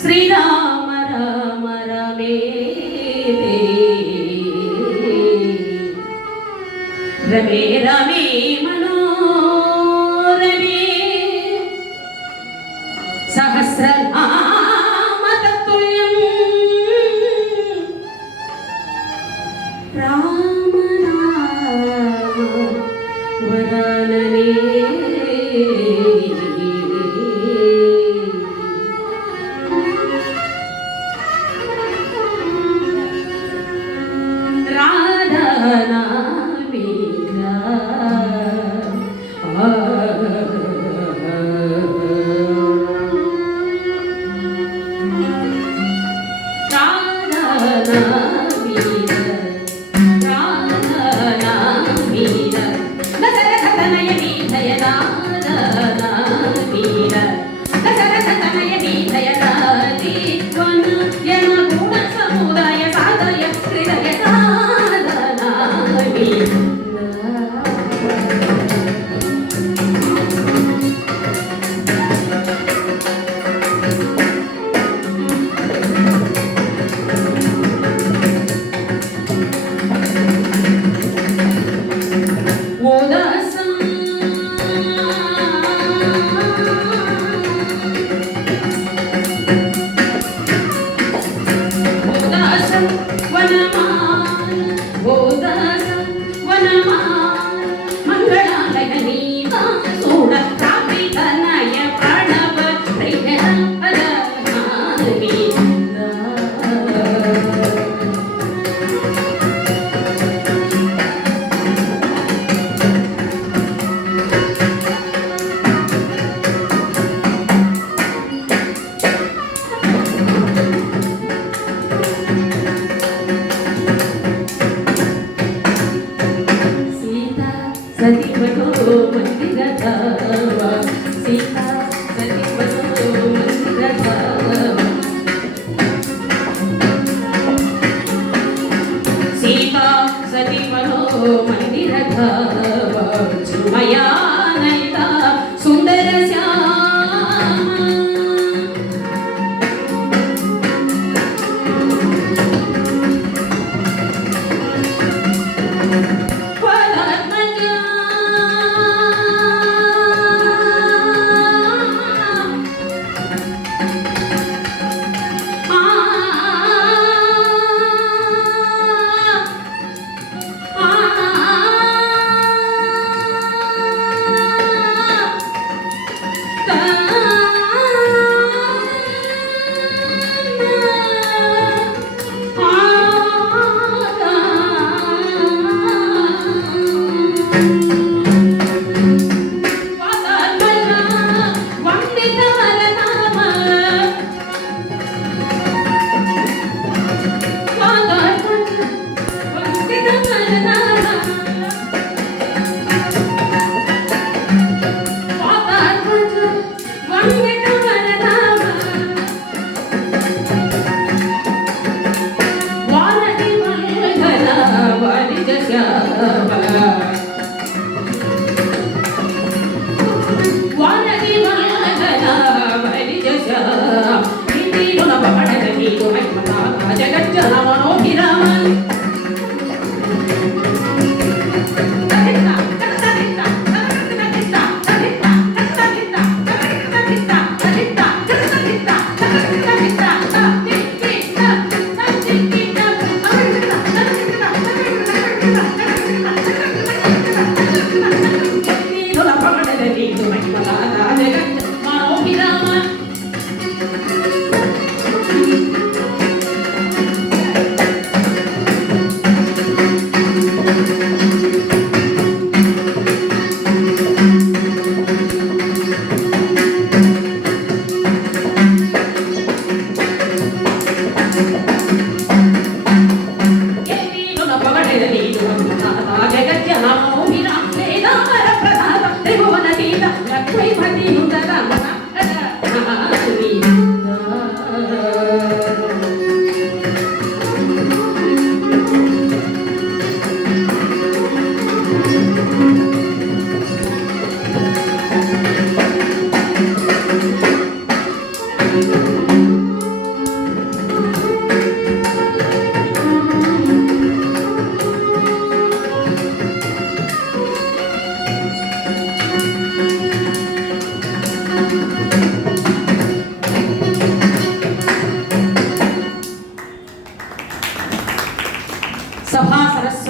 శ్రీరామ రామ రమే రమే రమే మనోరమే సహస్రనామ తత్తుల్యం రామ నామ వరాననే రాధనా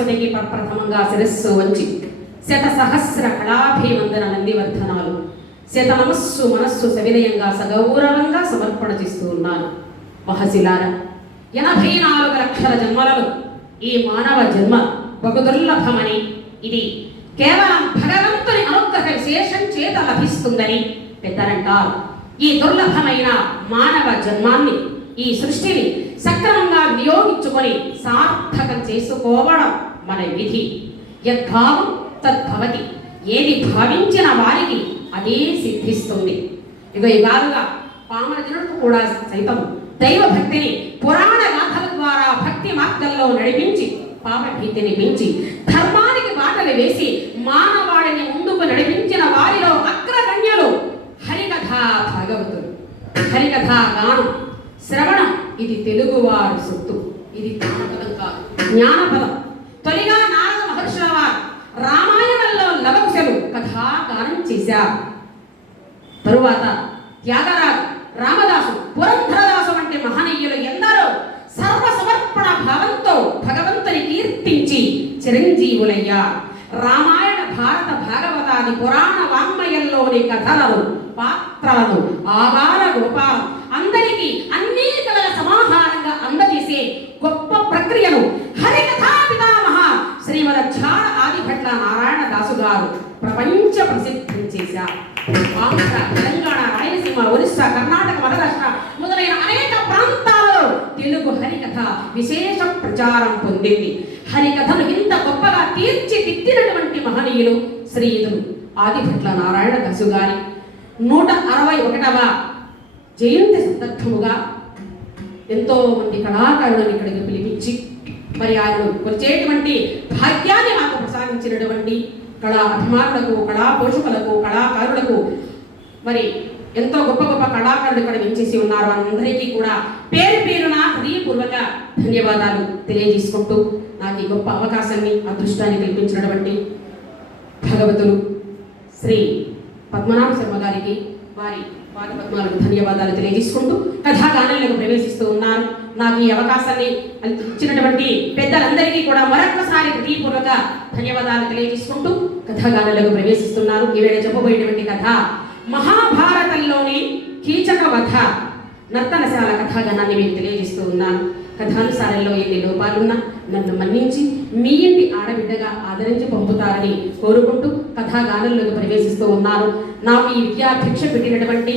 సరస్వతికి ప్రప్రథమంగా శిరస్సు వంచి శత సహస్ర కళాభివందన నందివర్ధనాలు శతనమస్సు మనస్సు సవినయంగా సగౌరవంగా సమర్పణ చేస్తూ ఉన్నాను. మహశిలార 84 లక్షల జన్మలలో ఈ మానవ జన్మ బహుదుర్లభమని, ఇది కేవలం భగవంతుని అనుగ్రహ విశేషం చేత లభిస్తుందని పెద్దలంటారు. ఈ దుర్లభమైన మానవ జన్మాన్ని, ఈ సృష్టిని సక్రమంగా వినియోగించుకొని సార్థకం చేసుకోవడం మన విధి. యద్భావం తద్భవతి, ఏది భావించిన వారికి అదే సిద్ధిస్తుంది. యుగాలుగా పామర జనులకు కూడా సైతం దైవ భక్తిని పురాణ గాథల ద్వారా భక్తి మార్గంలో నడిపించి పాపభీతిని పెంచి ధర్మానికి బాటలు వేసి మానవాడిని ముందుకు నడిపించిన వారిలో అగ్రగణ్యులు హరికథా భాగవతులు. హరికథా గానం శ్రవణం ఇది తెలుగువారి సొత్తు. ఇది జ్ఞానపదం కాదు, జ్ఞానపదం. తొలిగా నారద మహర్షుల వారు రామాయణంలో లవకుశలు కథాగానం చేశారు. తరువాత త్యాగరాజు, రామదాసు, పురంధరదాసు వంటి మహనీయులు ఎందరో సర్వసమర్పణ భావంతో భగవంతుని కీర్తించి చిరంజీవులయ్యారు. రామాయణ, భారత, భాగవతాది పురాణ వాంగ్మయంలోని కథలను, పాత్రలను, ఆగాల గోపాలం అందరికీ అన్ని కళల సమాహారంగా అందజేసే గొప్ప ప్రక్రియను హరికథా పితామహ శ్రీమద్ ఆదిభట్ల నారాయణ దాసు గారు ప్రపంచ ప్రసిద్ధం చేశారు. ఆంధ్ర, తెలంగాణ, రాయలసీమ, ఒరిస్సా, కర్ణాటక, మహారాష్ట్ర మొదలైన అనేక ప్రాంతాలలో తెలుగు హరికథ విశేష ప్రచారం పొందింది. హరికథను ఇంత గొప్పగా తీర్చిదిద్దినటువంటి మహనీయులు శ్రీయులు ఆదిభట్ల నారాయణ దాసు గారి 161వ జయంతి సందర్భముగా ఎంతో మంది కళాకారులను ఇక్కడికి పిలిపించి మరి ఆయనను కొలిచేటువంటి భాగ్యాన్ని మాకు ప్రసాదించినటువంటి కళా అభిమానులకు, కళా పోషకులకు, కళాకారులకు, మరి ఎంతో గొప్ప గొప్ప కళాకారులు ఇక్కడ వించేసి ఉన్నారు. అందరికీ కూడా పేరు పేరున హృదయపూర్వక ధన్యవాదాలు తెలియజేసుకుంటూ నాకు ఈ గొప్ప అవకాశాన్ని, అదృష్టాన్ని కల్పించినటువంటి భగవతులు శ్రీ పద్మనాభ శర్మ గారికి వారి పాదపద్మాలకు ధన్యవాదాలు తెలియజేసుకుంటూ కథాగానంలోకి ప్రవేశిస్తూ ఉన్నారు. నాకు ఈ అవకాశాన్ని ఇచ్చినటువంటి పెద్దలందరికీ కూడా మరొకసారి హృదయపూర్వక ధన్యవాదాలు తెలియజేసుకుంటూ కథాగానంలోకి ప్రవేశిస్తున్నారు. ఈవేళ చెప్పబోయేటువంటి కథ మహాభారతంలోని కీచక వధ నర్తనశాల కథాగానాన్ని మీకు తెలియజేస్తూ ఉన్నాను. కథానుసారంలో ఎన్ని లోపాలున్నా నన్ను మన్నించి మీ ఇంటి ఆడబిడ్డగా ఆదరించి పంపుతారని కోరుకుంటూ కథాగానంలోకి ప్రవేశిస్తూ ఉన్నాను. నాకు ఈ విద్యాభిక్ష పెట్టినటువంటి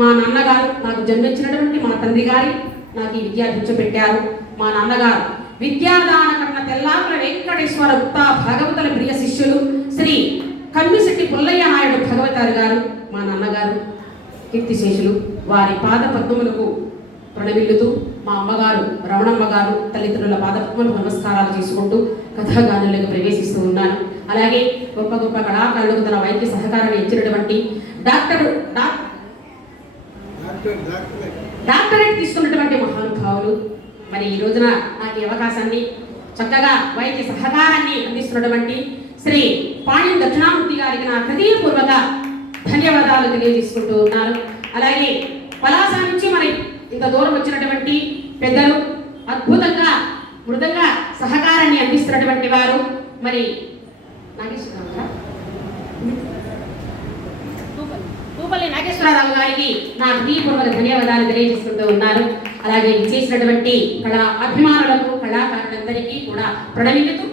మా నాన్నగారు, నాకు జన్మించినటువంటి మా తండ్రి గారి నాకు ఈ విద్యాభిక్ష పెట్టారు. మా నాన్నగారు విద్యాదాన కన్న తెల్లాకుల వెంకటేశ్వర గుప్తా భాగవతుల ప్రియ శిష్యులు శ్రీ కమ్మిశెట్టి పుల్లయ్య నాయుడు భగవతారు గారు మా నాన్నగారు కీర్తిశేషులు. వారి పాద పద్మములకు ప్రణమిల్లుతూ మా అమ్మగారు రమణమ్మ గారు తల్లిదండ్రుల పాదపద్మలకు నమస్కారాలు చేసుకుంటూ కథాగానంలోకి ప్రవేశిస్తూ ఉన్నాను. అలాగే గొప్ప గొప్ప కళాకారులకు తన వైద్య సహకారాన్ని ఇచ్చినటువంటి డాక్టరేట్ తీసుకున్నటువంటి మహానుభావులు, మరి ఈ రోజున నాకు ఈ అవకాశాన్ని చక్కగా వైద్య సహకారాన్ని అందిస్తున్నటువంటి శ్రీ పాణ్యం దక్షిణామూర్తి గారికి నా హృదయపూర్వక ధన్యవాదాలు తెలియజేసుకుంటూ ఉన్నాను. అలాగే పలాస నుంచి మరి ఇంత దూరం వచ్చినటువంటి పెద్దలు, అద్భుతంగా మృదంగా సహకారాన్ని అందిస్తున్నటువంటి వారు మరి తూపల్లి నాగేశ్వరరావు గారికి నా హృదయపూర్వక ధన్యవాదాలు తెలియజేసుకుంటూ ఉన్నారు. అలాగే చేసినటువంటి కళా అభిమానులకు, కళాకారులందరికీ కూడా ప్రణమిల్లుతూ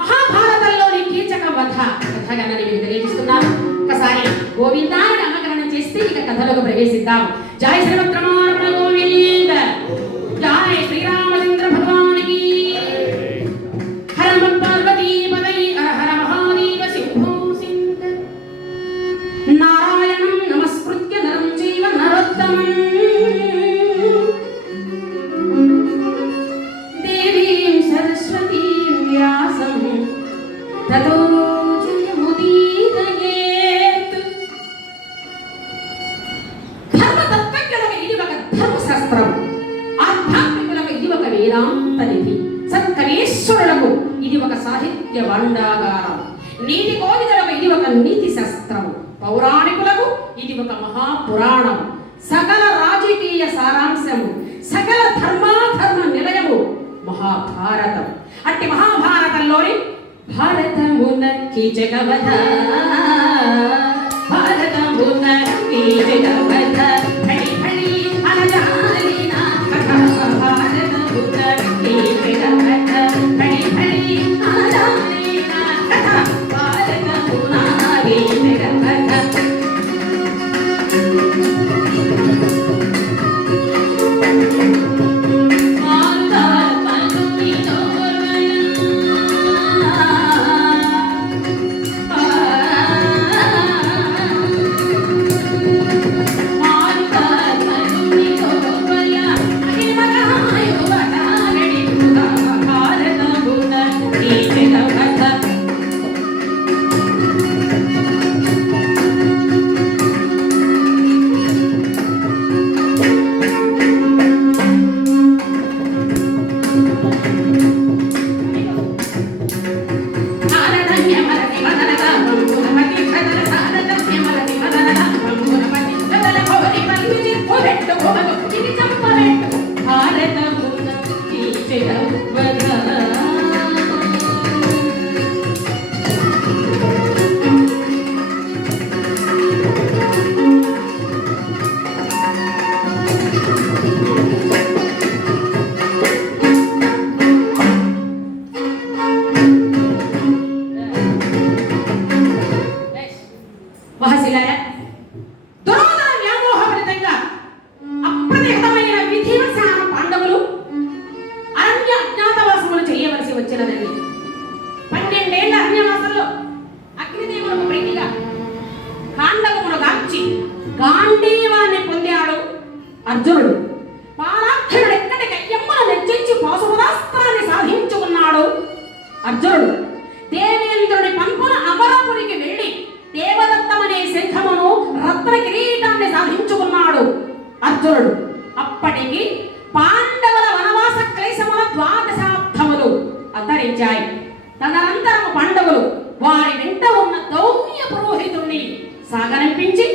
మహాభారతంలోని కీచక వధ కథగానాన్ని మీకు తెలియజేస్తున్నాను. ఒకసారి గోవిందాన్ని నామకరణం చేస్తే ఇక కథలోకి ప్రవేశిద్దాం. జై శ్రీమద్రమారమణ గోవింద, జై శ్రీరామచంద్ర భగవానికి. హర పార్వతీ పదై హర హర మహాదేవ శంభో శంకర. నారాయణం నమస్కృత్య నరం చైవ నరోత్తమం దేవీం సరస్వతీం వ్యాసం తతో జయముదీరయేత్. ధర్మతత్వజ్ఞులకు ఇది ఒక ధర్మశాస్త్రం, ఆధ్యాత్మికులకు ఇది ఒక వేదాంత నిధి, సత్కవీశ్వరులకు ఇది ఒక సాహిత్య భాండాగారం, నీతి కోవిదులకు ఇది ఒక నీతి శాస్త్రము, పౌరాణికులకు ఇది ఒక మహాపురాణం, సకల రాజకీయ సారాంశము, సకల ధర్మాధర్మ నిలయము మహాభారతం. అట్టి మహాభారతంలో కీచకవధ భారతమున కీచకవధ హరి హరి అనజాలిన కథ భారతమున కీచకవధ హరి హరి అనజాలిన కథ భారతమున కీచకవధ వహసిలారా దురోధన వ్యామోహపరితంగా అప్రతిహతమైన విధివశాన పాండవులు అరణ్య అజ్ఞాతవాసములు చేయవలసి వచ్చినదండి. 12 ఏళ్ల అరణ్యవాసంలో అగ్నిదేవులకు ప్రీతిగా కాండవమును గాంచి గాంధీవాన్ని పొందాడు అర్జునుడు. పాలాక్షరుడు ఎక్కడి కయ్యమ్మను నెచ్చించి పాశుపదాస్త్రాన్ని సాధించుకున్నాడు అర్జునుడు. దేవేంద్రుని పంపున అమరపురికి వెళ్ళి దేవదత్తమనే శంఖమును రత్న కిరీటాన్ని సాధించుకున్నాడు అర్జునుడు. అప్పటికి పాండవుల వనవాస క్లేశముల 12 దశాబ్దములు అంతరించాయి. తదనంతరము పాండవులు వారి వెంట ఉన్న దౌమ్య పురోహితుణ్ణి సాగనంపించి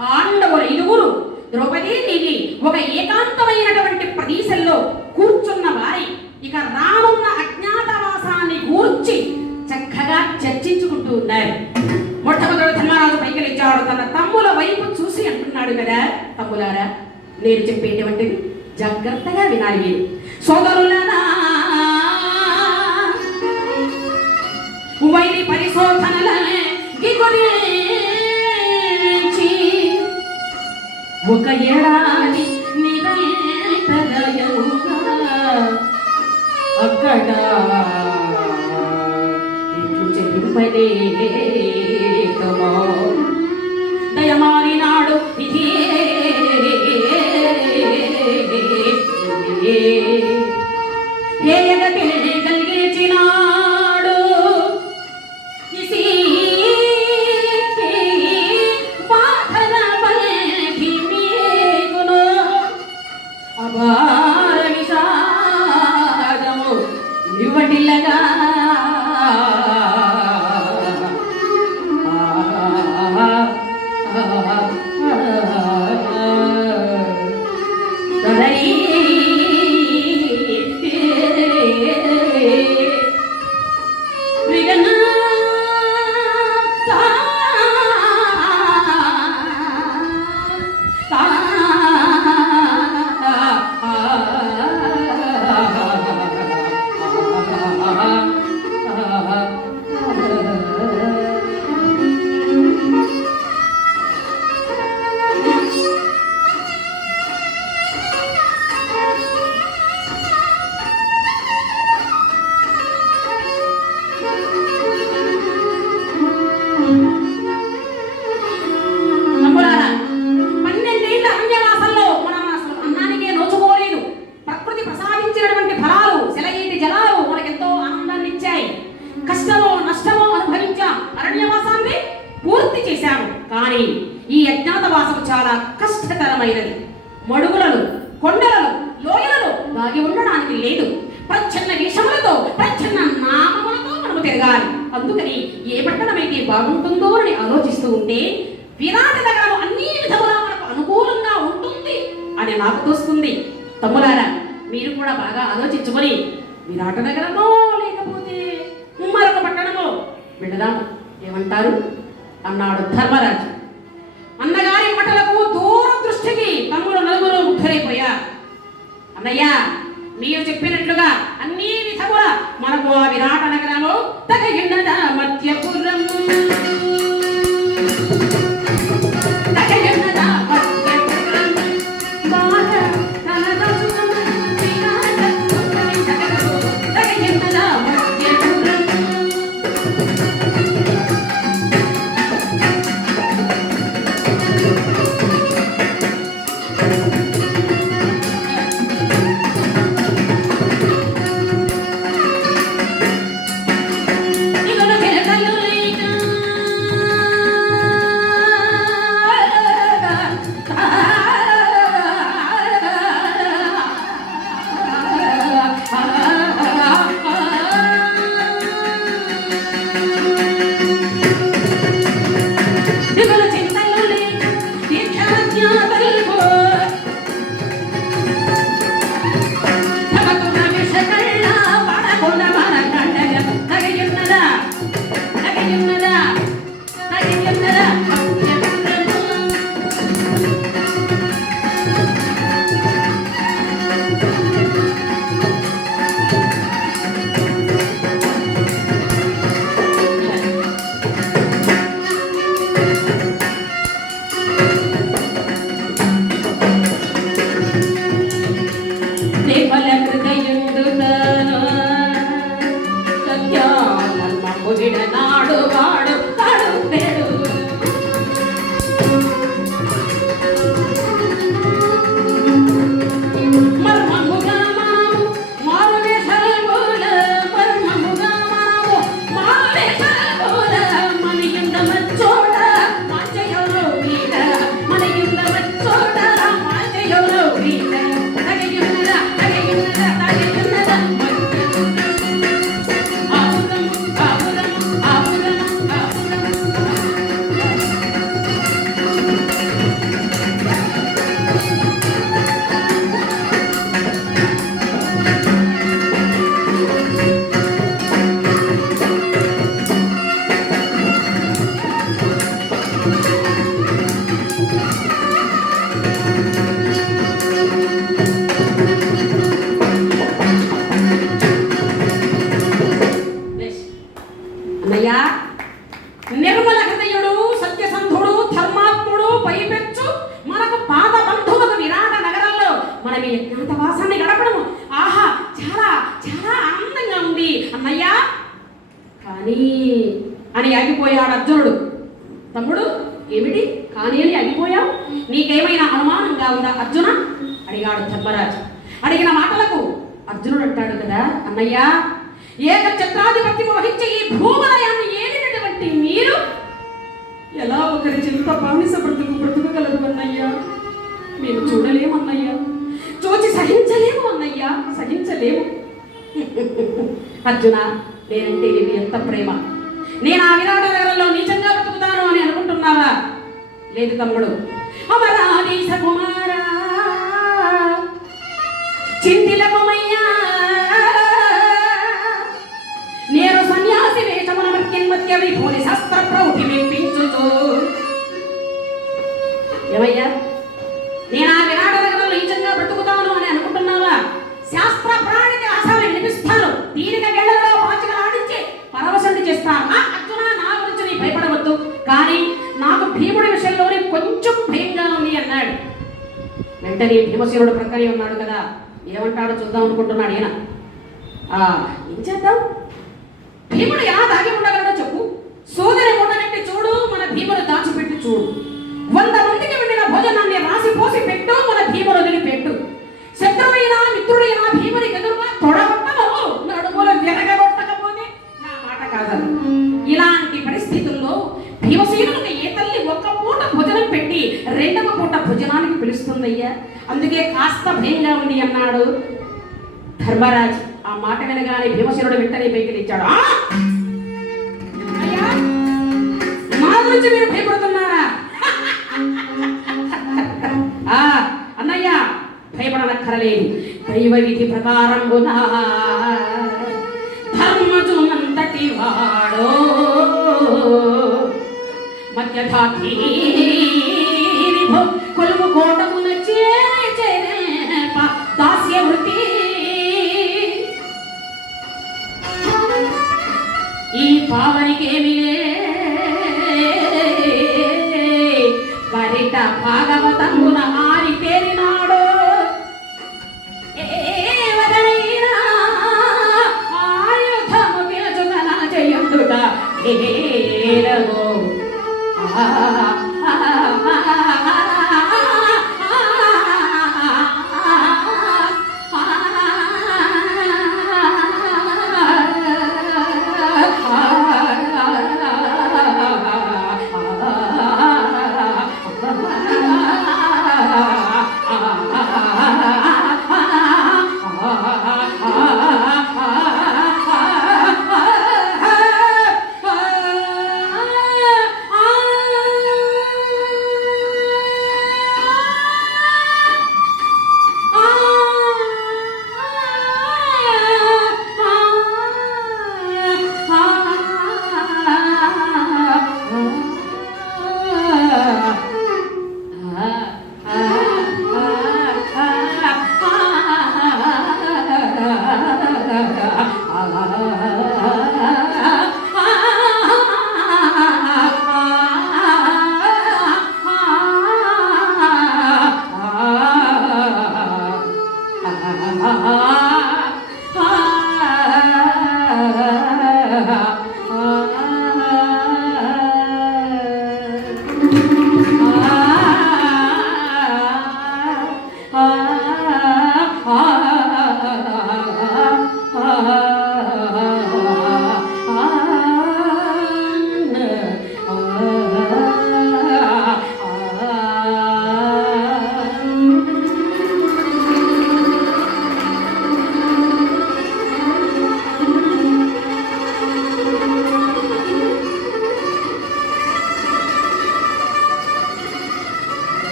పాండవులు 5గురు ద్రౌపదీదేవి ఒక ఏకాంతమైనటువంటి ప్రదేశంలో కూర్చున్న వారి ఇక రానున్న అజ్ఞాతవాసాన్ని గూర్చి చక్కగా చర్చించుకుంటూ ఉన్నారు. మొట్టమొదటి ధర్మరాజు పైకి లేచాడు. తన తమ్ముల వైపు చూసి అంటున్నాడు కదా, తమ్ములారా నేను చెప్పేటువంటిది జాగ్రత్తగా వినాలి. మీరు సోదరులనా వైరి పరిశోధనలకి గురించి ఒక ఏడాది నిరంతరయుగా అక్కడ ఇట్లు చెల్లింపలేకమో దయమారినాడు ఇదే కలిగించినాడు బాధన బలకి మీకును అపార విషాదము ఇవ్వటిల్లగా కానీ ఈ అజ్ఞాతవాసము చాలా కష్టతరమైనది. మడుగులను, కొండలను, లోయలను దాగి ఉండడానికి లేదు. ప్రచ్ఛన్న వేషములతో, ప్రచ్ఛన్న నామములతో మనము తిరగాలి. అందుకని ఏ పట్టణమైతే బాగుంటుందో అని ఆలోచిస్తూ ఉంటే విరాట నగరం అన్ని విధములా మనకు అనుకూలంగా ఉంటుంది అని నాకు తోస్తుంది. తమ్ములారా, మీరు కూడా బాగా ఆలోచించుకొని విరాట నగరమో లేకపోతే మరొక పట్టణమో వెళదాము. ఏమంటారు అన్నాడు ధర్మరాజు. అన్నగారి మాటలకు దూరదృష్టికి తమ్ముడు నలుగురు ముగ్ధులైపోయారు. అన్నయ్య, మీరు చెప్పినట్లుగా అన్ని విధముల మనకు ఆ విరాట నగరము తగయున్నద మధ్యపురం తగయున్నద మధ్యపురం బాల తనదసున విరాట తగయున్నద మధ్యపురం. నాడు వాడు కాడు పేడు మర్మముగా మాము మారు వేషాల మర్మముగా మాము మారు వేషాల మన యుద్ధ చోట మాచయోలో వీర మన యుద్ధ చోట మాచయోలో వీర తగయున్నదా తగయున్నదా తగయున్నదా అన్నయ్య, నిర్మల హృదయుడు సత్యసంధుడు ధర్మాత్ముడు పైపెచ్చు మనకు పాద బంధువులకు విరాట నగరంలో మనం ఈ అజ్ఞాతవాసాన్ని గడపడము ఆహా చాలా చాలా ఆనందంగా ఉంది అన్నయ్య. కానీ అని ఆగిపోయాడు అర్జునుడు. తమ్ముడు, ఏమిటి కానీ అని ఆగిపోయావు? నీకేమైనా అనుమానంగా ఉందా అర్జున అడిగాడు ధర్మరాజు. అడిగిన మాటలకు అర్జునుడు అంటాడు కదా, అన్నయ్య, ఏక ఛత్రాధిపత్యము వహించే ఈ భూమలయాన్ని ఏలినటువంటి మీరు ఎలా ఒకరి చింత బానిస బ్రతుకగలరు అన్నయ్యా? మేము చూడలేమన్నయ్యా, చూచి సహించలేము అన్నయ్యా, సహించలేము. అర్జున, నేనంటే నీకు ఎంత ప్రేమ! నేను ఆ విరాట నగరంలో నీచంగా బ్రతుకుతాను అని అనుకుంటున్నావా? లేదు తమ్ముడు. అమరాధీశ కుమారా చింతిలకుమయ్యా, నేను సన్యాసి వేషమున మధ్య విభూని శస్త్ర ప్రౌఢి మెప్పించుచు. ఏమయ్యా, నేను ఆ విరాట నగరంలో నీచంగా బ్రతుకుతాను అని అనుకుంటున్నావా? శాస్త్ర ప్రాణిక ఆశాలు వినిపిస్తాను, దీనిక గెళ్ళలో పాచికలు ఆడించి పరవశుని చేస్తాను. అర్జున, నా గురించి నీ భయపడవద్దు, కానీ నాకు భీముడి విషయంలోనే కొంచెం భయంగా ఉంది అన్నాడు. వెంటనే భీమసేనుడు ప్రక్కనే ఉన్నాడు కదా, ఏమంటాడో చూద్దాం అనుకుంటున్నాడు ఈయన. ఏం చేద్దాం? భీముడు ఎలా దాగి ఉండగలడో చెప్పు. సోదరి మూటనెట్టి చూడు, మన భీముడు దాచిపెట్టి చూడు. 100 మందికి వండిన భోజనాన్ని రాసిపోసి పెట్టు, మన భీముడు వదిలిపెట్టు. శత్రువైనా మిత్రుడైనా భీముని ఎదురుగా తొడగొట్టము, నడుములు విరగొట్టకపోతే నా మాట కాదని. ఇలాంటి పరిస్థితుల్లో భీమసేనునికి ఏ తల్లి ఒక్క పూట భోజనం పెట్టి 2వ పూట భోజనానికి పిలుస్తుందయ్యా, అందుకే కాస్త భయంగా ఉంది అన్నాడు ధర్మరాజు. ఆ మాట వినగానే భీమసేనుడు వెంటనే పైకి తెచ్చాడు. అయ్యా, నా గురించి మీరు భయపడుతున్నారా? అన్నయ్య, భయపడనక్కరలేదు. దైవ విధి ప్రకారం ధర్మజునంతటి వాడో యథార్థీ విభో కొలువు కోటమున చేరేప దాస్య వృత్తి ఈ పావనికేమిలే పరిట భాగవతమున ఆరి పేరినాడు ఏవరైనా ఆయుధము పిలచుగన చెయ్యుండుట ఏలగో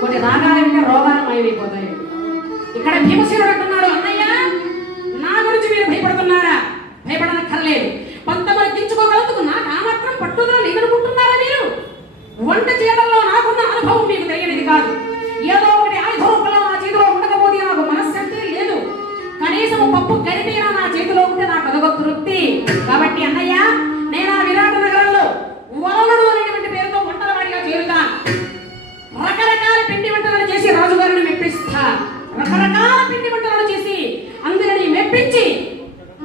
కొన్ని రాగాలు వింటే రోగాలు మాయమైపోతాయి. ఇక్కడ భీమసేనుడు అంటున్నాడు, అన్నయ్య నా గురించి మీరు భయపడుతున్నారా? భయపడనక్కర్లేదు. పంతమని దించుకోగలందుకు నాకు ఆ మాత్రం పట్టుదల లేదనుకుంటున్నారా మీరు? వంట చేయడంలో నాకున్న అనుభవం మీకు తెలియనిది కాదు. ఏదో ఒకటి ఆయుధ రూపంలో నా చేతిలో ఉండకపోతే నాకు మనశ్శాంతి లేదు. కనీసం పప్పు గరిటైనా నా చేతిలో ఉంటే నాకు అదొక తృప్తి. కాబట్టి అన్నయ్య, నేను ఆ విరాట నగరంలో వలనుడు అనేటువంటి పేరుతో వంటల వాడిగా చేరుతాను. రకరకాల పిండి వంటలను చేసి రాజుగారిని మెప్పిస్తా. రకరకాల పిండి వంటలను చేసి అందరిని మెప్పించి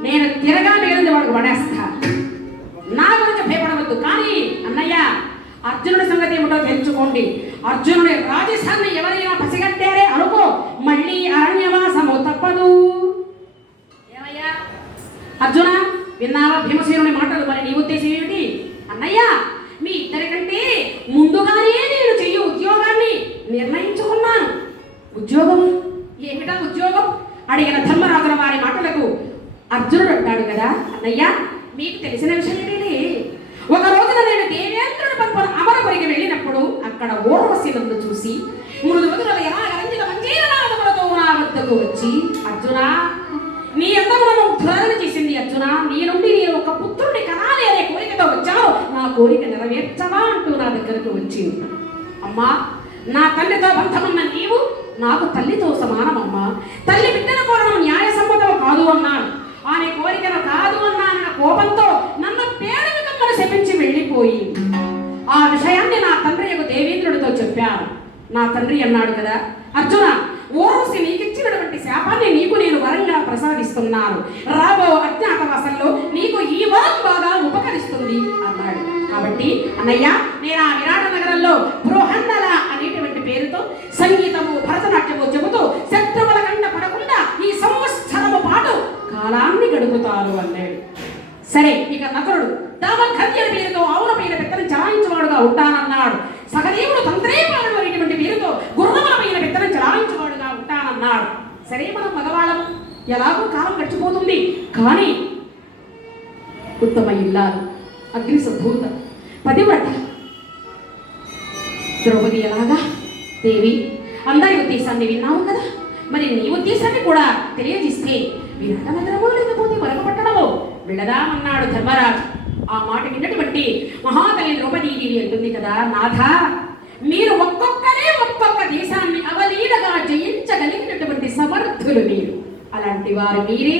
నేను తిరగా మిగిలింది వాడికి పడేస్తా. నా గురించి భయపడవద్దు. కానీ అన్నయ్య, అర్జునుడి సంగతి ఏమిటో తెలుసుకోండి. అర్జునుడి రాజస్థాన్ని ఎవరైనా పసిగట్టారే అనుకో, మళ్ళీ అరణ్యవాసము తప్పదు. ఏమయ్యా అర్జున, విన్నావా భీమసేనుని మాటలు? మరి నీ ఉద్దేశం ఏమిటి? అన్నయ్య, మీ ఇద్దరికంటే ముందుగానే నేను చెయ్యి ఉద్యోగాన్ని నిర్ణయించుకున్నాను. ఉద్యోగం ఏమిటా ఉద్యోగం? అడిగిన ధర్మరాజుల వారి మాటలకు అర్జునుడు అంటాడు కదా, అన్నయ్య మీకు తెలిసిన విషయమేలే. ఒక రోజున నేను దేవేంద్రుడి పంపన అమరపురికి వెళ్ళినప్పుడు అక్కడ ఊర్వశి నన్ను చూసి మృదు మధురల ఎలాగరంజిత మంజీరనాదములతో నా వద్దకు వచ్చి, అర్జున నీ అందములను ధరణ చేసింది. అర్జున, నీ నుండి నేను ఒక పుత్రుడిని కనాలి అనే కోరికతో వచ్చాను. నా కోరిక నెరవేర్చవా అంటూ నా దగ్గరకు వచ్చింది. అమ్మా, నా తల్లితో బంధమున్న నీవు నాకు తల్లితో సమానమమ్మా. తల్లి బిడ్డల కోరడం న్యాయసమ్మతం కాదు అన్నాను. ఆమె కోరికను కాదు అన్నానన్న కోపంతో నన్ను పేదరికమ్మను శపించి వెళ్ళిపోయి ఆ విషయాన్ని నా తండ్రి యొక్క దేవేంద్రుడితో చెప్పాను. నా తండ్రి అన్నాడు కదా, అర్జున, ఊర్వశి నీకిచ్చినటువంటి శాపాన్ని నీకు నేను వరంగా ప్రసాదిస్తున్నాను. రాబో అజ్ఞాతవాసంలో నీకు ఈ వరం బాగా ఉపకరిస్తుంది అన్నాడు. కాబట్టి అన్నయ్య, నేను ఆ విరాట నగరంలో బృహన్నల అనేటువంటి పేరుతో సంగీతము భరతనాట్యము చెబుతూ శత్రువుల కంట పడకుండా ఈ సంవత్సరము పాటు కాలాన్ని గడుపుతారు అన్నాడు. సరే, ఇక నకులుడు దామఖద్యుడి పేరుతో ఆవుల పైన పెత్తనం చలాయించేవాడుగా ఉంటానన్నాడు. సహదేవుడు తంత్రేపాలుడు అనేటువంటి పేరుతో గుర్రముల పైన పెత్తనం చలాయించేవాడుగా ఉంటానన్నాడు. సరే, మనం మగవాళ్ళము, ఎలాగో కాలం గడిచిపోతుంది. కానీ ఉత్తమ ఇల్లాలు, అగ్ని సంభూత పతివ్రత ద్రౌపది ఎలాగా? దేవి, అందరి ఉద్దేశాన్ని విన్నావు కదా. మరి నీ ఉద్దేశాన్ని కూడా తెలియజేస్తే విరాట నగరమో లేకపోతే వరకపట్టణమో వెళ్ళదామన్నాడు ధర్మరాజు. ఆ మాట విన్నటువంటి మహాతల్లి ద్రౌపదీదేవి అంటుంది కదా, నాథ మీరు ఒక్కొక్కరే ఒక్కొక్క దేశాన్ని అవలీలగా జయించగలిగినటువంటి సమర్థులు మీరు. అలాంటి వారు మీరే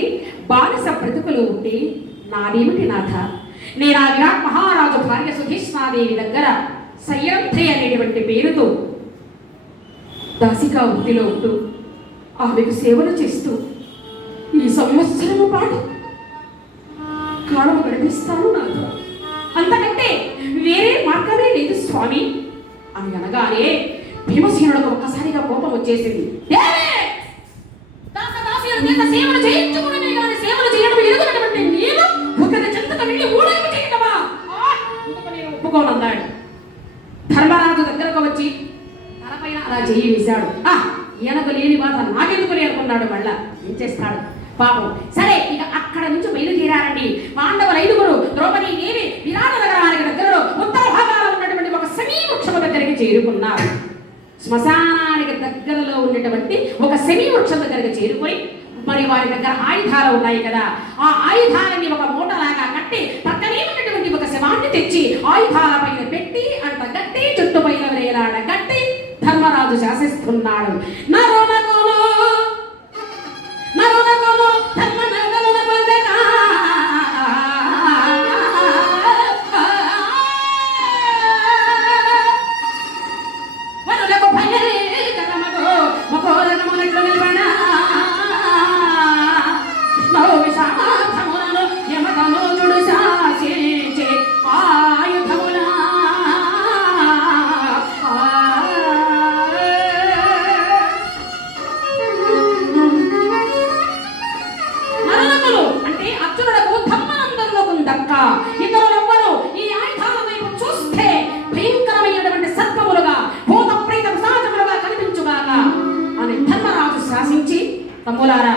బానిస బ్రతుకులు ఉంటే నాదేమిటి నాథ? నేను ఆ విరాట్ మహారాజు భార్య సుధీష్ణాదేవి దగ్గర సయ్యంత్రి అనేటువంటి పేరుతో దాసికా వృత్తిలో ఉంటూ ఆమెకు సేవలు చేస్తూ ఈ సంవత్సరం పాటు కాలం గడిపిస్తాను నాథ. అంతకంటే వేరే మార్గమే లేదు స్వామి అని అనగానే భీమసేనులకు ఒక్కసారిగా కోపం వచ్చేసింది. సేవలు చేయించుకునే కానీ సేవలు చేయడం ఎదుగునటువంటి నేను ఒకరి చెంతకు వెళ్ళి ఊడేమి చేయటమా? నేను ఒప్పుకోనన్నాడు. ధర్మరాజు దగ్గరకు వచ్చి తలపైన అలా చెయ్యి వేశాడు. ఈయనకు లేని బాధ నాకెందుకు అనుకున్నాడు. మళ్ళా ఏం చేస్తాడు పాపం. సరే, ఇక అక్కడ నుంచి బయలుదేరారండి పాండవులు 5గురు. ద్రౌపది దేవి విరాట నగరానికి దగ్గరలో ఉత్తర భాగాల్లో ఉన్నటువంటి ఒక సెమీ వృక్షం దగ్గరికి చేరుకున్నారు. శ్మశానానికి దగ్గరలో ఉన్నటువంటి ఒక సెమీ వృక్షం దగ్గరికి చేరుకొని మరి వారి దగ్గర ఆయుధాలు ఉన్నాయి కదా, ఆ ఆయుధాలని ఒక మూటలాగా కట్టి పక్కనే ఉన్నటువంటి ఒక శవాన్ని తెచ్చి ఆయుధాల పైన పెట్టి అంత గట్టి చుట్టు పైన వేలాడ గట్టి ధర్మరాజు శాసిస్తున్నాడు. ఇతరులెవ్వరూ ఈ ఆయుధాల వైపు చూస్తే భయంకరమైనటువంటి సర్పములుగా భూత ప్రేత పిశాచములుగా కనిపించుగాక అని ధర్మరాజు శాసించి, తమ్ములారా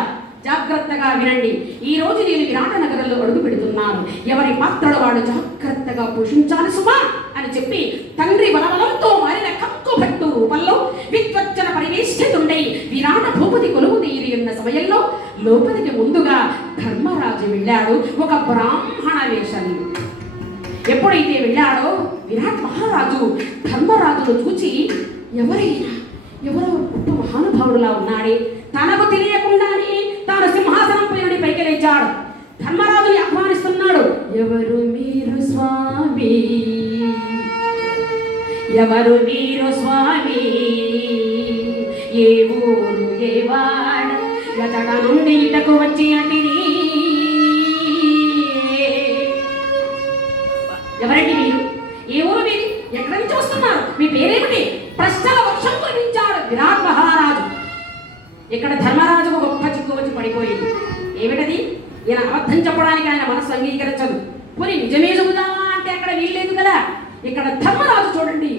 జాగ్రత్తగా వినండి, ఈ రోజు నేను విరాట నగరంలో అడుగు పెడుతున్నాను, ఎవరి పాత్రలు వాడు జాగ్రత్తగా పోషించాలి సుమా అని చెప్పి తండ్రి బలబలంతో మారిన కంకుభట్టు రూపంలో విద్వజ్జన పరివేష్టితుండై విరాట భూపతి కొలువు తీరి ఉన్న సమయంలో లోపలికి ముందుగా ధర్మరాజు వెళ్ళాడు ఒక బ్రాహ్మణ వేషంలో. ఎప్పుడైతే వెళ్ళాడో విరాట్ మహారాజు ధర్మరాజును చూచి ఎవరో గొప్ప మహానుభావుడులా ఉన్నాడే, తనకు తెలియకుండానే తాను సింహాసనం పైన పైకి లేచాడు. ధర్మరాజుని ఆహ్వానిస్తున్నాడు. ఎవరు మీరు స్వామి, ఎవరు మీరు స్వామి, ఏ ఊరు ఏ వాడ ఎతడ నుండి ఇటకు వచ్చి అంటిని, ఎవరండి మీరు, ఏ ఊరు మీది, ఎక్కడి నుంచి వస్తున్నారు, మీ పేరేమిటి? ప్రశ్నల వర్షం కురిపించాడు విరాట్ మహారాజు. ఇక్కడ ధర్మరాజుకు గొప్ప చిక్కు వచ్చి పడిపోయింది. ఏమిటది? ఈయన అబద్ధం చెప్పడానికి ఆయన మనసు అంగీకరించదు. పోనీ నిజమే చెబుదామా అంటే అక్కడ వీల్లేదు కదా. ఇక్కడ ధర్మరాజు చూడండి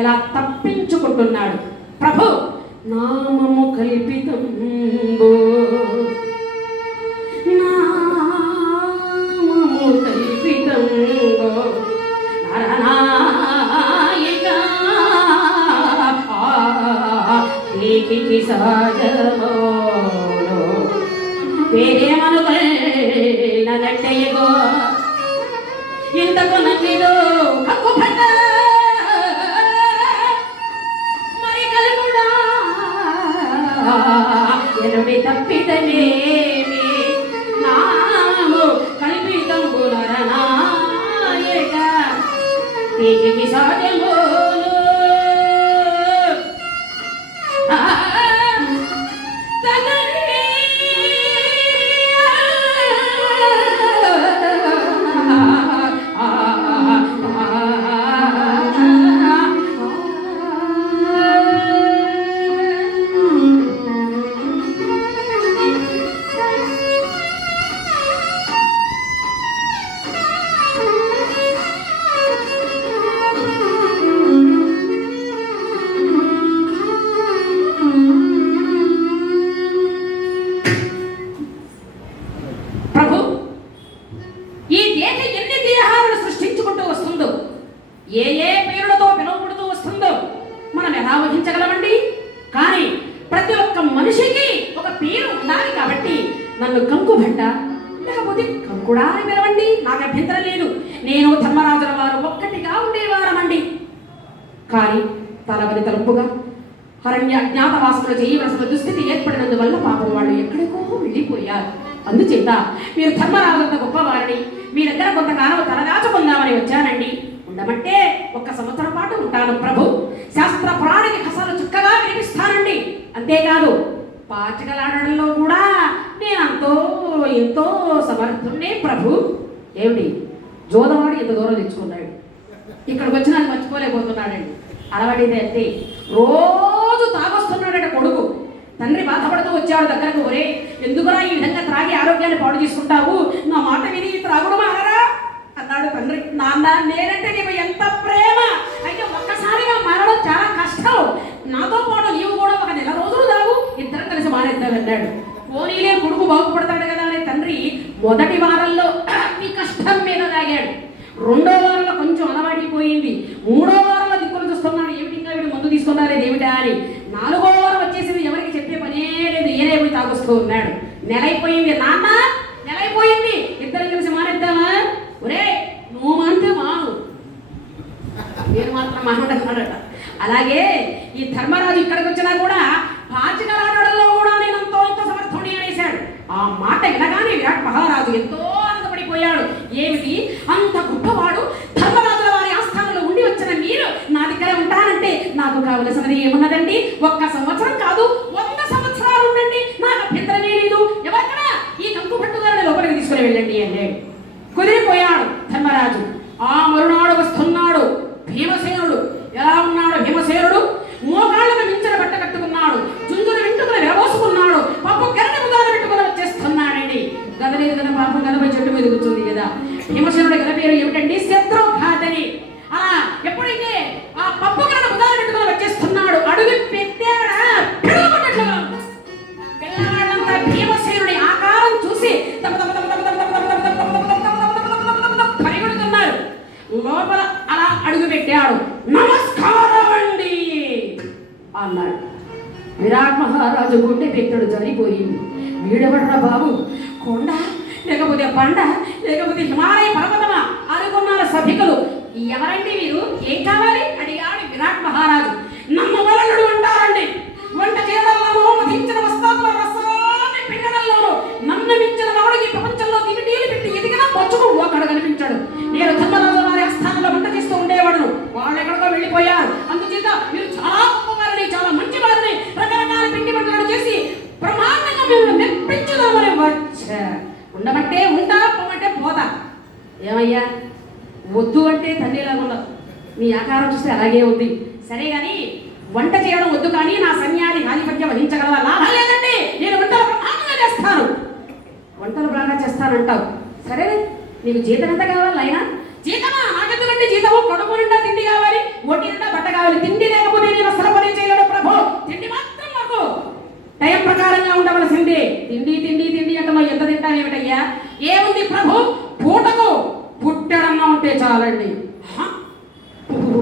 ఎలా తప్పించుకుంటున్నాడు. ప్రభు నామము కల్పితంబో, నామము కల్పితంబో నరనాయక ఏకికి సాగమో వేరేమనుకో ఇంతకు నన్నిదో హక్కు భట మరి కలుగుడా ఎనుడి తప్పితమేమి నాము కల్పితంబు నరనాయక ఏకికి సాగమోను మనిషికి కూడా పిలవండి, నాకు అభ్యంతరం లేదు. నేను ధర్మరాజుల వారు ఒక్కటిగా ఉండేవారమండి. కానీ తలవని తలుపుగా అరణ్య అజ్ఞాతవాసంలో చేయవలసిన దుస్థితి ఏర్పడినందువల్ల పాపం వాళ్ళు ఎక్కడికో వెళ్ళిపోయారు. అందుచేత మీరు ధర్మరాజంత గొప్పవారిని, మీ దగ్గర కొంతకాలం తలదాచుకుందామని వచ్చానండి. ఉండమంటే 1 సంవత్సరం పాటు ఉంటాను ప్రభు. శాస్త్ర పురాణికి కథలు చుక్కగా వినిపిస్తానండి. అంతేకాదు పాచికలాడడంలో కూడా నేను ఎంతో సమర్థున్నే ప్రభు. ఏమిటి జోదవాడు ఎంత దూరం తెచ్చుకున్నాడు, ఇక్కడికి వచ్చిన అది మర్చిపోలేకపోతున్నాడండి. అలవాటిదే అంతే. రోజు తాగొస్తున్నాడంటే కొడుకు. తండ్రి బాధపడుతూ వచ్చాడు దగ్గరకు. ఒరే, ఎందుకురా ఈ విధంగా త్రాగి ఆరోగ్యాన్ని పాడు చేసుకుంటావు, నా మాట విని త్రాగుడు మానరా అన్నాడు తండ్రి. నాన్న, నేనంటే నీకు ఎంత ప్రేమ, అయితే ఒక్కసారిగా మారడం చాలా కష్టం. నాతో పాటు నీవు కూడా 1 నెల రోజులు దావు, ఇద్దరం కలిసి మానేద్దామన్నాడు. పోనీలే కొడుకు బాగుపడతాడు కదా అని తండ్రి మొదటి వారంలో అతి కష్టం మీద తాగాడు. 2వ వారంలో కొంచెం అలవాటిపోయింది. 3వ వారంలో దిక్కులు చూస్తున్నాడు, ఏమిటి ఇంకా వీడు ముందు తీసుకున్నారేది ఏమిటా అని. 4వ వారం వచ్చేసింది, ఎవరికి చెప్పే పనే లేదు, ఏనే పోయి తాగొస్తూ ఉన్నాడు. నెలైపోయింది. నాన్న, నెలైపోయింది, ఇద్దరం కలిసి మానేద్దామా? ఒరే, నువ్వు మానితే మాను, నేను మాత్రం మానడన్నాడట. అలాగే ఈ ధర్మరాజు ఇక్కడికి వచ్చినా కూడా పాచికలాడడంలో కూడా నేను ఎంతో సమర్థుడి అనేశాడు. ఆ మాట వినగానే విరాట్ మహారాజు ఎంతో ఆనందపడిపోయాడు. ఏమిటి అంత గొప్పవాడు, ధర్మరాజుల వారి ఆస్థానంలో ఉండి వచ్చిన మీరు నా దగ్గర ఉంటానంటే నాకు కావలసినది ఏమున్నదండి? 1 సంవత్సరం కాదు, 100 సంవత్సరాలు ఉండండి, నాకు అభ్యంతరమే లేదు. ఎవరికైనా ఈ కంకు పట్టుదారిని లోపలికి తీసుకుని వెళ్ళండి అన్నాడు. కుదిరిపోయాడు ధర్మరాజు. ఆ మరునాడు వస్తున్నాడు భీమసేనుడు. ఎలా ఉన్నాడు భీమసేనుడు? మోకాళ్ళకు మించిన బట్ట కట్టుకున్నాడు, జుంజును వెంటుకుని విరబోసుకున్నాడు, పాపం గరడి ముదాలు పెట్టుకుని వచ్చేస్తున్నాడండి. గద లేదు కదా పాపం, గదపై చెట్టు మీద కూర్చుంది కదా. భీమసేనుడి గద పేరు ఏమిటండి? శత్రుఘాతని. అలా ఎప్పుడైతే ఆ పప్పు గరడి ముదాలు పెట్టుకుని వచ్చేస్తున్నాడు, అడుగు పెట్టాడా పిల్లబడ్డట్లుగా పిల్లవాళ్ళంతా భీమసేనుడి ఆకారం చూసి పరిగెడుతున్నారు. లోపల అలా అడుగు పెట్టాడు. నమస్కారం అండి అన్నాడు. విరాట్ మహారాజు గుండె పెత్తడు జరిపోయింది. వీడెవడరా బాబు, కొండ లేకపోతే బండ లేకపోతే హిమాలయ పర్వతమా అనుకున్నారు సభికులు. ఎవరండి వీరు, ఏం కావాలి అడిగాడు విరాట్ మహారాజు. నన్ను వలలుడు అంటారండి. వంట చేయడంలోనూ మధించిన వస్తాదుల రసాన్ని పిండడంలోనూ నన్ను మించిన వాడు ఈ ప్రపంచంలో తిమిటీలు పెట్టి ఎదిగినా పచ్చుకు ఒకడు కనిపించాడు. నేను ధర్మరాజు వారి ఆస్థానంలో వంట చేస్తూ ఉండేవాడును, వాళ్ళు ఎక్కడికో వెళ్ళిపోయారు. అందుచేత మీరు చాలా గొప్పవారిని, చాలా మంచి వారిని, రకరకాల పిండి వంటలు చేసి ప్రమాణంగా మేము మెప్పించుదామని వచ్చా. ఉండమంటే ఉంటా, పోమంటే పోతా. ఏమయ్యా, వద్దు అంటే తండ్రిలాగా ఉండదు, మీ ఆకారం చూస్తే అలాగే ఉంది. సరే కానీ వంట చేయడం వద్దు, కానీ నా సన్యాది ఆధిపత్యం వహించగలవా? లాభం లేదండి, నేను వంటలు బ్రహ్మాండంగా చేస్తాను. వంటలు బాగా చేస్తానంటావు, సరే నీకు జీతం ఎంత కావాలి అయినా? జీతమా? నాకెందుకంటే జీతము, కడుపు నిండా తిండి కావాలి, ఒంటి నిండా బట్ట కావాలి. తిండి లేకపోతే నేను అసలు పని చేయలేడు ప్రభు. తిండి మాత్రం మాకు టైం ప్రకారంగా ఉండవలసిందే. తిండి తిండి తిండి అంటే మరి ఎంత తింటానేమిటయ్యా? ఏముంది ప్రభు, పూటకు పుట్టడన్నా ఉంటే చాలండి.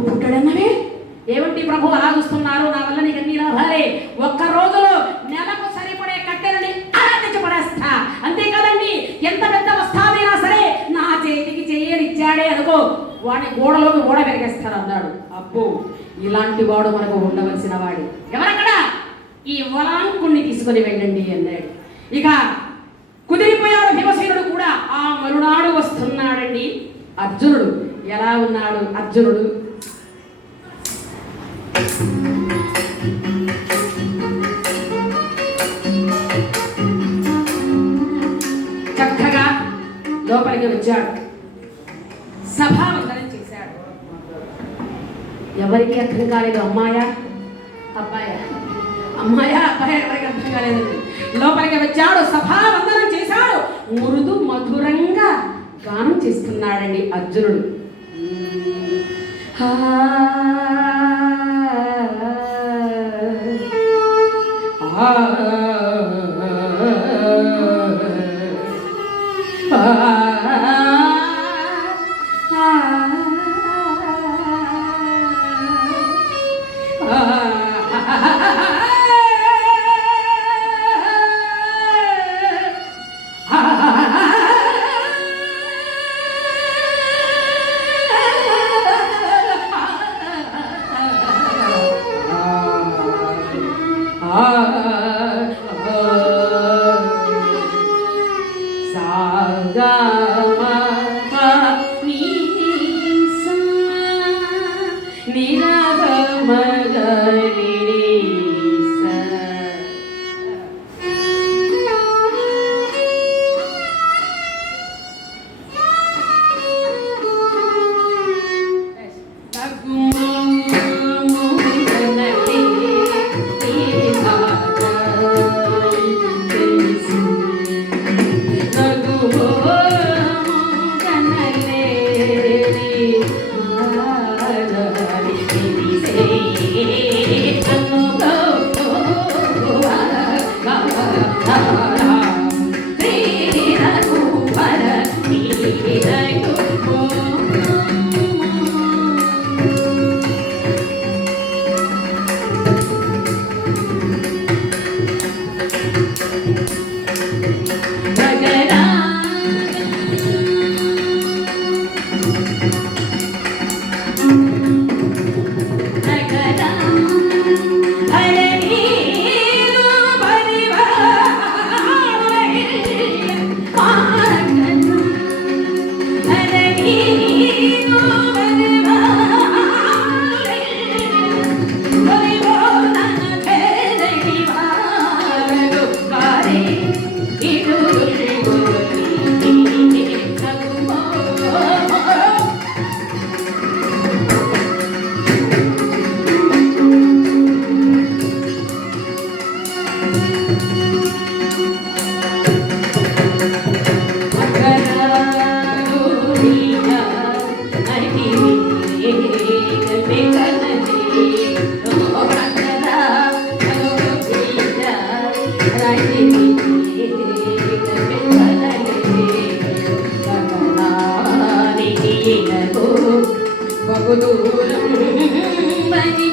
పుట్టడన్నవే ఏమిటి ప్రభు అలా చూస్తున్నారు? నా వల్ల నీకు అన్ని లాభాలే. 1 రోజులో నెలకు సరిపడే కట్టెలని అలా తెచ్చి పడేస్తా. అంతేకాదండి, ఎంత పెద్ద వస్తాదైనా సరే నా చేతికి చెయ్యనిచ్చాడే అనుకో, వాడిని గోడలోకి గోడ పెరిగేస్తారు అన్నాడు. అబ్బో, ఇలాంటి వాడు మనకు ఉండవలసిన వాడు. ఎవరక్కడ? ఈ వలాంకుణ్ణి తీసుకుని వెళ్ళండి అన్నాడు. ఇక కుదిరిపోయాడు భీమసేనుడు కూడా. ఆ మరునాడు వస్తున్నాడండి అర్జునుడు. ఎలా ఉన్నాడు అర్జునుడు? చక్కగా లోపలికి వచ్చాడు, సభావందనం చేశాడు. ఎవరికి అర్థం కాలేదు. అమ్మాయా అబ్బాయా, అమ్మాయా అబ్బాయా, ఎవరికి అర్థం కాలేదండి. లోపలికి వచ్చాడు, సభావందనం చేశాడు, మృదు మధురంగా గానం చేస్తున్నాడండి అర్జునుడు. బహుదూరం బని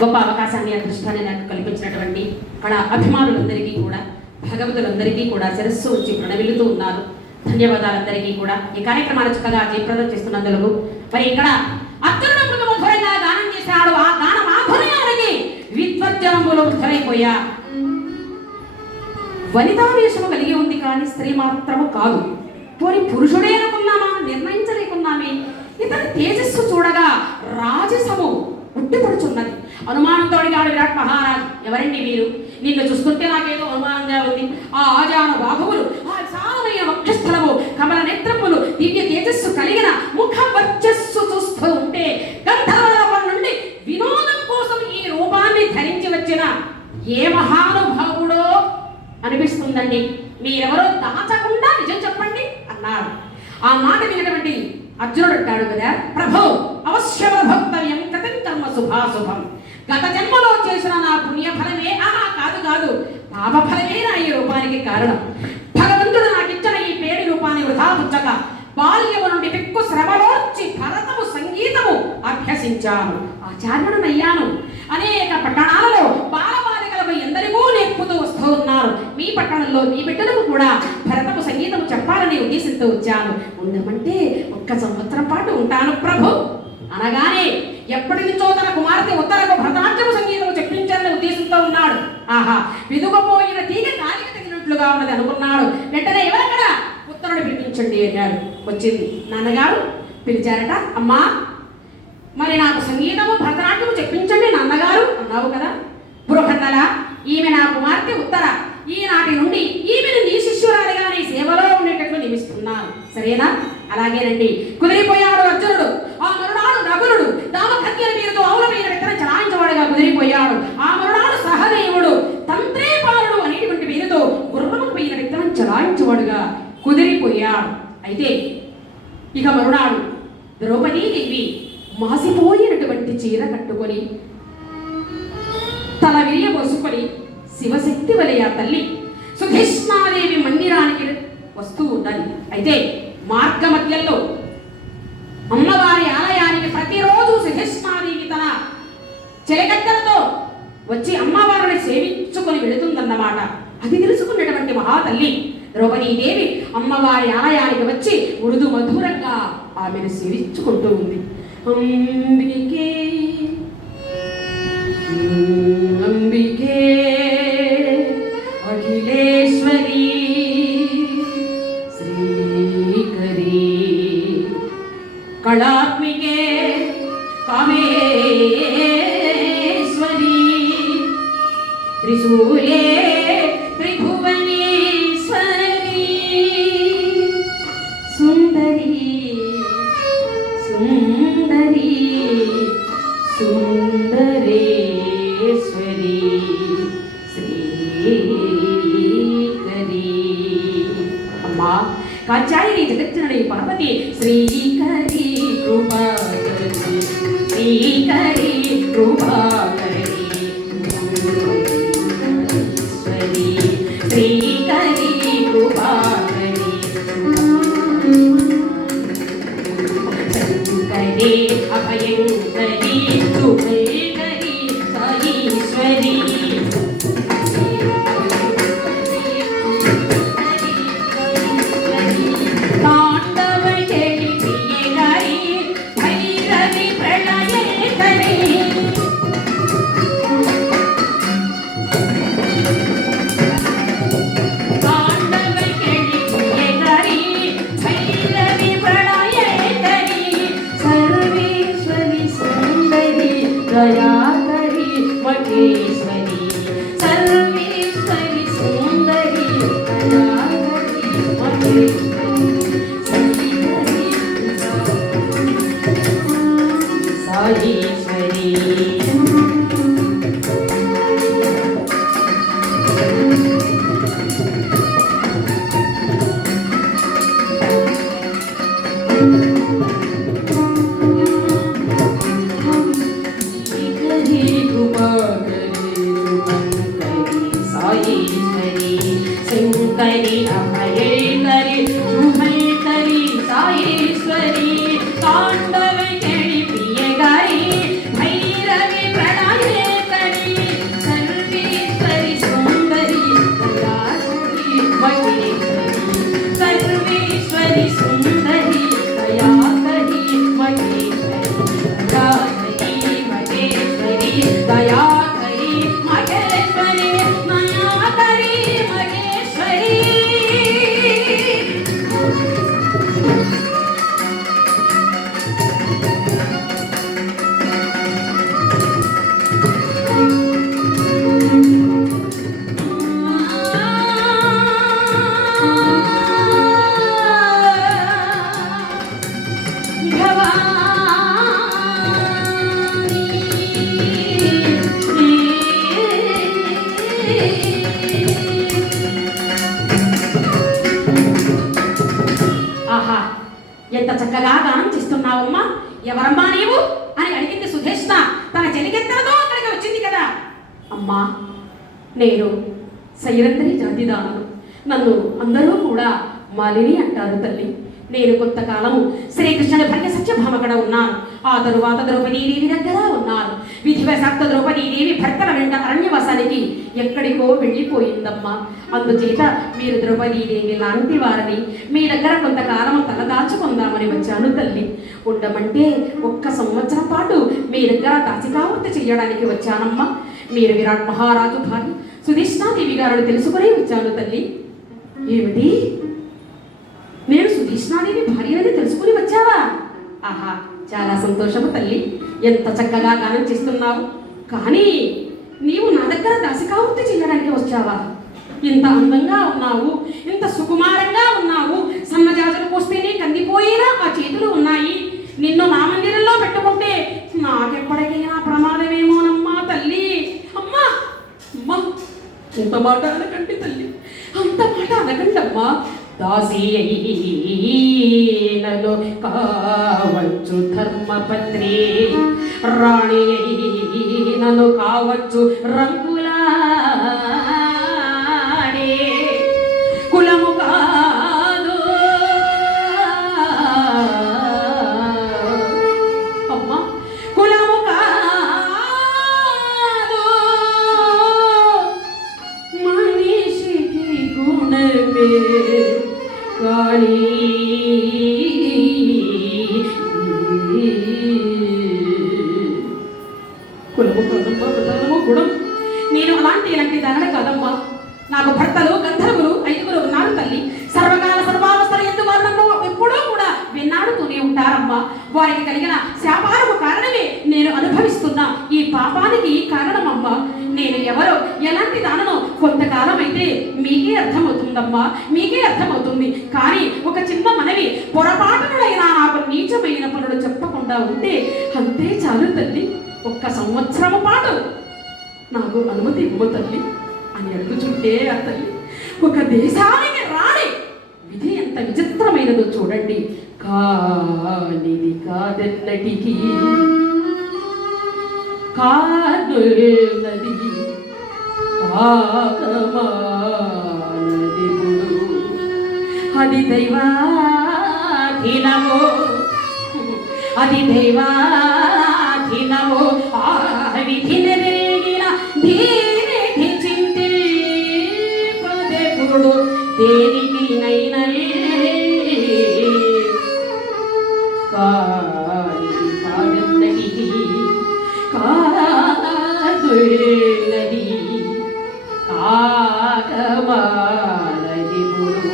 గొప్ప అవకాశాన్ని అదృష్టాన్ని నాకు కల్పించినటువంటి అక్కడ అభిమానులందరికీ కూడా భగవతులందరికీ కూడా శిరస్సు వచ్చి ప్రణవిల్లుతూ ఉన్నారు. ధన్యవాదాలందరికీ కూడా ఈ కార్యక్రమాలు చక్కగా జయప్రదం చేస్తున్నందుకు. మరి ఇక్కడ అర్జునుడు మధురంగా గానం చేశాడు. ఆ గాన మాధుర్యానికి విద్వజ్జనములు వృద్ధులైపోయా. వనితావేషము కలిగి ఉంది కానీ స్త్రీ మాత్రము కాదు. పోని పురుషుడే అనుకున్నామా, నిర్ణయించలేకున్నామే. ఇతని తేజస్సు చూడగా రాజసము ఉట్టిపడుచున్నది. అనుమానంతో అడిగాడు విరాట్ మహారాజు, ఎవరండి మీరు? నిన్ను చూస్తుంటే నాకేదో అనుమానంగా ఉంది. ఆ ఆజాన బాహువులు, ఆ విశాలమైన వక్షస్థలము, కమల నేత్రములు, దివ్య తేజస్సు కలిగిన ముఖ వర్చస్సు చూస్తూ ఉంటే గంధర్వలోకం నుండి వినోదం కోసం ఈ రూపాన్ని ధరించి వచ్చిన ఏ మహానుభావుడో అనిపిస్తుందండి. మీరెవరో దాచకుండా నిజం చెప్పండి అన్నాడు. ఆ మాట వినటువంటి అర్జునుడు అంటాడు కదా, ప్రభు అవశ్యమ భక్తవ్యం కథం కర్మ శుభాశుభం. గత జన్మలో చేసిన నా పుణ్యఫలమే కాదు పాప ఫలమే నా ఈ రూపానికి కారణం. భగవంతుడు నాకిచ్చిన ఈ పేడి రూపాన్ని వృధా పుచ్చక బాల్యము నుండి పెక్కు శ్రమలోంచి భరతము సంగీతము అభ్యసించాను, ఆచార్యుడనయ్యాను. అనేక పట్టణాలలో బాలబాలికలకు ఎందరికో నేర్పుతూ వస్తూ ఉన్నారు. మీ పట్టణంలో మీ బిడ్డలకు కూడా భరతము సంగీతము చెప్పాలనే ఉద్దేశంతో వచ్చాను. ఉండమంటే 1 సంవత్సరం పాటు ఉంటాను ప్రభు అనగానే ఎప్పటి నుంచో తన కుమార్తె ఉత్తరకు భరతనాట్యము సంగీతము చెప్పించాలనే ఉద్దేశంతో ఉన్నాడు. ఆహా, వెదుకపోయిన తీగ కాలికి తగినట్లుగా ఉన్నది అనుకున్నాడు. వెంటనే ఎవరక్కడ? ఉత్తరుడు పిలిపించండి అన్నాడు. వచ్చింది. నాన్నగారు పిలిచారట. అమ్మా, మరి నాకు సంగీతము భరతనాట్యము చెప్పించండి నాన్నగారు అన్నావు కదా. బృహన్నల, ఈమె నా కుమార్తె ఉత్తర. ఈనాటి నుండి ఈమెను నీ శిష్యురాలిగా నీ సేవలో ఉండేటట్లు నియమిస్తున్నాను, సరేనా? అలాగేనండి. కుదిరిపోయాడు అర్జునుడు. ఆ మరునాడు నకులుడు దామకత్యల పేరుతో ఔలమైన విత్తనం చలాయించవాడుగా కుదిరిపోయాడు. ఆ మరునాడు సహదేవుడు తంత్రేపాలుడు అనేటువంటి పేరుతో గుర్రముకు పోయిన విత్తనం చలాయించవాడుగా కుదిరిపోయాడు. అయితే ఇక మరునాడు ద్రౌపదీదేవి మాసిపోయినటువంటి చీర కట్టుకొని తల విరియబోసుకొని శివశక్తి వలె ఆ తల్లి సుధిష్ణాదేవి మందిరానికి వస్తూ ఉన్నది. అయితే మార్గ మధ్యలో అమ్మవారి ఆలయానికి ప్రతిరోజు సుధిష్ణాదేవి తన చెలగట్టలతో వచ్చి అమ్మవారిని సేవించుకొని వెళుతుందన్నమాట. అది తెలుసుకున్నటువంటి మహాతల్లి ద్రౌపదీదేవి అమ్మవారి ఆలయానికి వచ్చి మృదు మధురంగా ఆమెను సేవించుకుంటూ ఉంది. అంబికే అంబికే అఖిలేశ్వరి శ్రీకరి కళాత్మికే కామేశ్వరి త్రిశూలే త్రిభువనేశ్వరి సుందరి సుందరి సుందరేశ్వరి శ్రీకరి. అమ్మా కాచాయిని జగజ్జనని పార్వతి శ్రీకరి కృపాకరి శ్రీకరి కృపాకరి శ్రీకరి కృపాకరి శంకరి అభయంకరి సుభయకరి సాయీశ్వరి దయాకరి మహేశ్వరి సర్వేశ్వరి సుందరి దయాకరి మహేశ్వరి సాయీశ్వరి. శంకరి అభయకరి శుభకరి సాయేశ్వరి తాండవ ప్రియకరి భైరవి ప్రణయే ఎంత చక్కగా గానం చేస్తున్నావమ్మా, ఎవరమ్మా నీవు అని అడిగింది సుధేష్ణ. తన చెలికెత్తలతో అక్కడికి వచ్చింది కదా. అమ్మా, నేను సైరంధ్రి జాతిదానను. నన్ను అందరూ కూడా మాలిని అంటారు తల్లి. నేను కొంతకాలము శ్రీకృష్ణుడి భార్య సత్యభామకడ ఉన్నాను. ఆ తరువాత ద్రౌపదీదేవి దగ్గర ఉన్నాను. విధివశాక్త ద్రౌపదీదేవి భర్తల వెంట అరణ్యవాసానికి ఎక్కడికో వెళ్ళిపోయిందమ్మా. అందుచేత మీరు ద్రౌపదీదేవి లాంటి వారిని మీ దగ్గర కొంతకాలము తలదాచుకుందామని వచ్చాను తల్లి. ఉండమంటే 1 సంవత్సరం పాటు మీ దగ్గర దాచికావృత్తి చేయడానికి వచ్చానమ్మా. మీరు విరాట్ మహారాజు భార్య సుధేష్ణాదేవి గారిని తెలుసుకుని వచ్చాను తల్లి. ఏమిటి, నేను సుధేష్ణాదేవి భార్యని తెలుసుకుని వచ్చావా? ఆహా, చాలా సంతోషము తల్లి. ఎంత చక్కగా గానం చేస్తున్నావు. కానీ నీవు నా దగ్గర దాసికావృత్తి చేయడానికి వచ్చావా? ఇంత అందంగా ఉన్నావు, ఇంత సుకుమారంగా ఉన్నావు, సన్నజాజులు పోస్తేనే కందిపోయేలా ఆ చేతులు ఉన్నాయి. నిన్ను నా మందిరంలో పెట్టుకుంటే నాకెప్పటికైనా ప్రమాదమేమోనమ్మా తల్లి. అమ్మా అమ్మా, ఇంత మాట అనకండి తల్లి, అంత మాట అనకండి అమ్మా. దాసి అయినను కావచ్చు ధర్మపత్రి, రాణి అయినను కావచ్చు రంగులాడే, కులము కాదు అమ్మా, కులము కాదు మనిషికి గుణమే కానీ కులము కాదమ్మా, ప్రధానము గుణం. నేను ఇలాంటి దానడ కాదమ్మా. నాకు భర్తలు గంధర్వులు 5 ఉన్నారు తల్లి. సర్వకాల సర్వావస్థలు ఎందుకు నన్ను ఎప్పుడూ కూడా వెన్నాడుతూనే ఉంటారమ్మా. వారికి కలిగిన శాపాలకు కారణమే నేను అనుభవిస్తున్న ఈ పాపానికి కారణమమ్మా. నేను ఎవరో ఎలాంటి దానను కొంతకాలం అయితే మీకే అర్థమవుతుందమ్మా, మీకే అర్థమవుతుంది. కానీ ఒక చిన్న మనవి, పొరపాటునైనా నాకు నీచమైన పనులు చెప్పకుండా ఉంటే అంతే చాలు తల్లి. 1 సంవత్సరము పాటు నాకు అనుమతి ఇవ్వ తల్లి అని అడుగుచుంటే ఆ తల్లి ఒక దేశానికి రాని విధి ఎంత విచిత్రమైనదో చూడండి. కానిది కాదన్నటికి కానున్నది కాకమానది గుడు, అది దైవాధీనమో, అది దైవాధీనమో. ఆ విధిని రేగిన ధీని చింతి పదెప్పుడు దేనికి నైననే కానిది కాదన్నటికి కాదున్నది కాకమానది గుడు.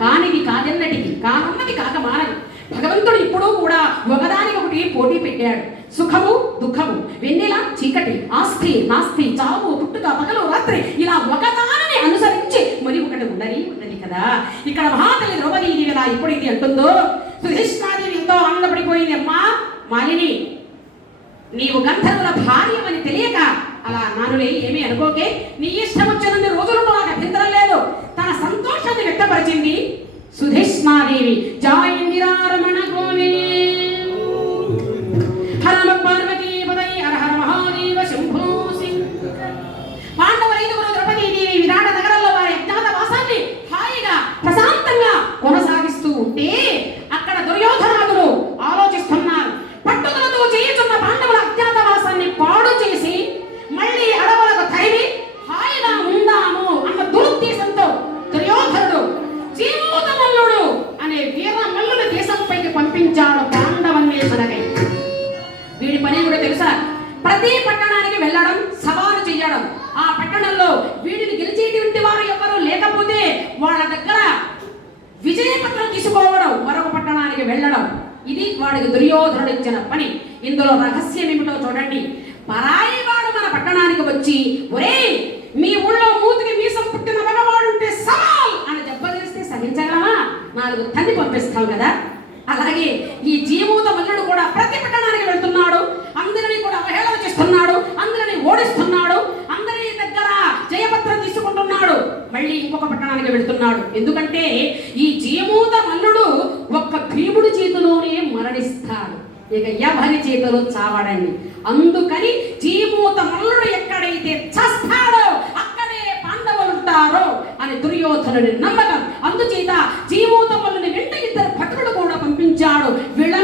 కానిది కాదన్నటికి, కానున్నది కాకమానది. భగవంతుడు ఇప్పుడు కూడా ఒకదానికొకటి పోటీ పెట్టాడు. సుఖము దుఃఖము, వెన్నెల చీకటి, ఆస్తి నాస్తి, చావు పుట్టుక, పగలు రాత్రి, ఇలా ఒకదానిని అనుసరించి మరి ఒకటి ఉన్నది కదా. ఇక్కడ మహాతల్లి ద్రౌపదీదేవి ఇలా ఎప్పుడైతే అంటుందో, సుధేష్ణాదేవి ఎంతో ఆనందపడిపోయింది. అమ్మా మాలిని, నీవు గంధర్వుల భార్యమని తెలియక అలా నానులే, ఏమీ అనుకోకే. నీ ఇష్టం వచ్చినన్ని రోజులు నాకు అభ్యంతరం లేదు. తన సంతోషాన్ని వ్యక్తపరిచింది సుధేష్ణాదేవి. జాయిందిరారమణ గోవిని హరమ పార్వతీ పదై హర హర మహాదేవ శంభో శంకర. పాండవులు 5 ద్రౌపదీదేవి విరాట నగరంలో వారి అజ్ఞాతవాసాన్ని హాయిగా ప్రశాంతంగా కొనసాగిస్తూ ఉంటే అక్కడ దుర్యోధనాదులు ఆలోచిస్తున్నారు. పట్టుదలతో చేయుచున్న పాండవుల అజ్ఞాతవాసాన్ని పాడు చేసి మళ్ళీ అడవులకు తరిమి హాయిగా ఉందాము అన్న దురుద్దేశంతో దుర్యోధనుడు జీమూతమల్లుడు అనే వీర మల్లుని దేశంపైకి పంపించాడు పాండవన్వేషణకై. వీడి పని కూడా తెలుసా? ప్రతి పట్టణానికి వెళ్ళడం, సవాలు చేయడం. ఆ పట్టణంలో వీడిని గెలిచేటువంటి వారు ఎవరు లేకపోతే వాళ్ళ దగ్గర విజయపత్రం తీసుకోవడం, మరొక పట్టణానికి వెళ్ళడం. ఇది వాడికి దుర్యోధనుడు ఇచ్చిన పని. ఇందులో రహస్యం ఏమిటో చూడండి. పరాయి వాడు మన పట్టణానికి వచ్చి, ఒరే మీ ఊళ్ళో మూతికి మీసం పుట్టిన మగవాడుంటే సవాల్ అని దెబ్బతీస్తే సహించగలమా? 4 తన్ని పంపిస్తాం కదా. అలాగే ఈ జీమూత మల్లుడు కూడా ప్రతి పట్టణానికి వెళ్తున్నాడు, అందరినీ కూడా అవహేళన చేస్తున్నాడు, అందరినీ ఓడిస్తున్నాడు, అందరి దగ్గర జయపత్రం తీసుకుంటున్నాడు. మళ్ళీ ఇంకొక పట్టణానికి వెళుతున్నాడు. ఎందుకంటే ఈ జీమూత మల్లుడు ఒక్క భీముడి చేతిలోనే మరణిస్తాడు, ఇక ఎవరి చేతిలో చావడండి. అందుకని జీమూత మల్లుడు ఎక్కడైతే చస్తాడో అక్కడే పాండవులు ఉంటారో అని దుర్యోధనుడి నమ్మకం. అందుచేత జీమూత మల్లుని వెంట ఇద్దరు భటులు కూడా పంపించాడు. వీళ్ళ